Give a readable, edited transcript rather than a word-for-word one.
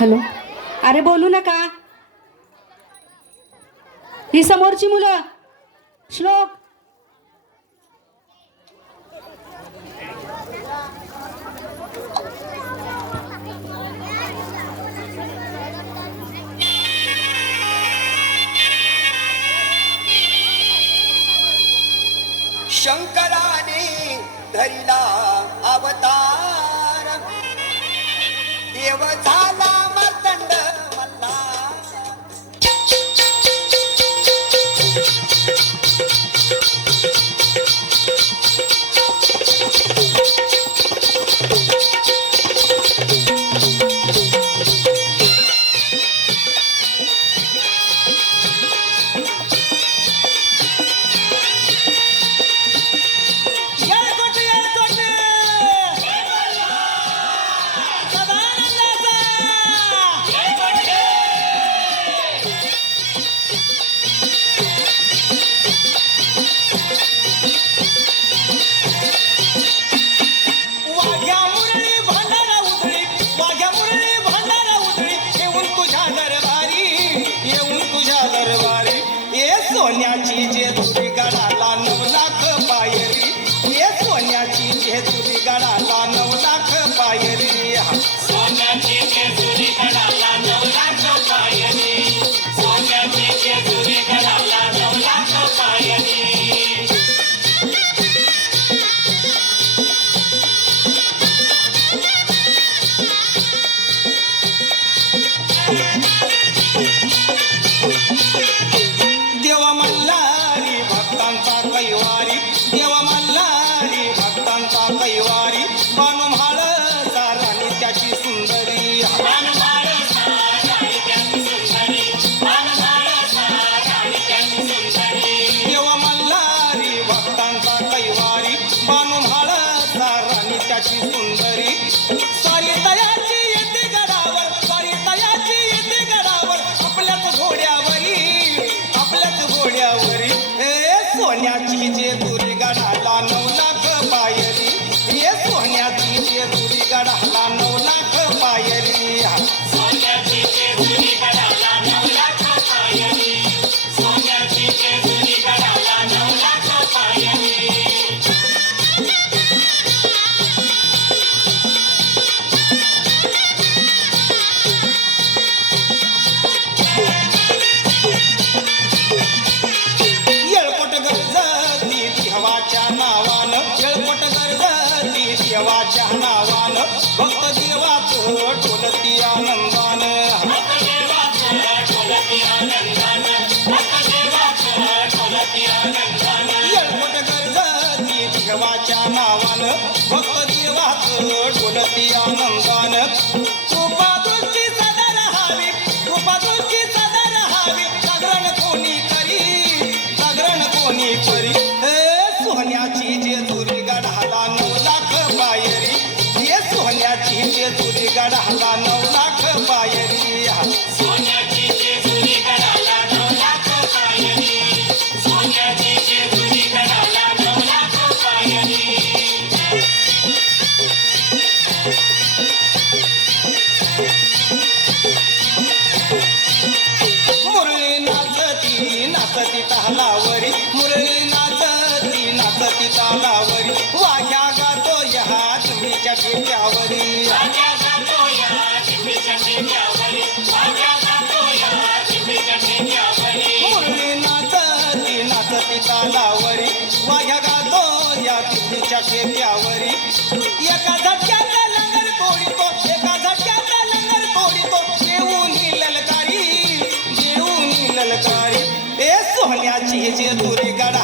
Hello, अरे बोलू नका. ही समोरची मुलं. श्लोक, शंकराने धरिला अवतार, देव झाला मर्दंड मल्हार. सोन्याची जेजुरी गडाला 9 लाख पायरी, ये सोन्याची जेजुरी गडाला 9 लाख पायरी. सोन्याची जेजुरी गडाला 9 लाख पायरी, सोन्याची जेजुरी गडाला 9 लाख पायरी. देव मल्हारी भक्तांचा कैवारी, देव मल्हारी भक्तांचा कैवारी. बानुम्हाळ साराणी त्याची सुंदरी, बानुम्हाळ साराणी त्याची सुंदरी, बानुम्हाळ साराणी त्याची सुंदरी. देव मल्हारी भक्तांचा कैवारी, बानुम्हाळ साराणी त्याची सुंदरी. स्वारी तयाची येते गडावर, स्वारी तयाची येते गडावर, आपल्याच घोड्यावरी, आपल्याच घोड्यावरी. सोन्याची जेजुरी गडाला 9 लाख पायरी, ये सोन्याची जेजुरी गडाला 9 लाख पायरी. सोन्याची जेजुरी गडाला 9 लाख पायरी, सोन्याची जेजुरी गडाला 9 लाख पायरी. येळकोट गरजती देवाच्या नावानं, येळकोट गरजती देवाच्या नावानं, भक्त देवाचं ढोलती आनंदानं. भक्तदेवाचं ढोलती आनंदानं, भक्तदेवाचं ढोलती आनंदानं. येळकोट गरजती देवाच्या नावानं, भक्त देवाचं ढोलती आनंदानं. कृपादृष्टी सदा रहावी, कृपादृष्टी सदा रहावी, जागरण कोणी करी, जागरण कोणी करी. सोन्याची जेजुरी गडाला 9 लाख पायरी, ये सोन्याची जेजुरी गडाला 9 लाख पायरी. सोन्याची जेजुरी गडाला 9 लाख पायरी, सोन्याची जेजुरी गडाला 9 लाख पायरी. मुरळी नाचती नाचती तालावरी, मुरळी नाचती नाचती तालावरी. वाघ्या गातो ह्या तुम्हीच्या ठेक्यावरी, वाघ्या गातो या चिमणीच्या ठेक्यावरी, वाघ्या गातो या चिमणीच्या ठेक्यावरी. मुरळी नाचती नाचती तालावरी, वाघ्या गातो या तुम्हीच्या ठेक्यावरी. एका झटक्यात लंगर तोडितो, एका झटक्यात लंगर तोडितो, देऊन ललकारी, देऊन ललकारी. सोन्याची जेजुरी गडा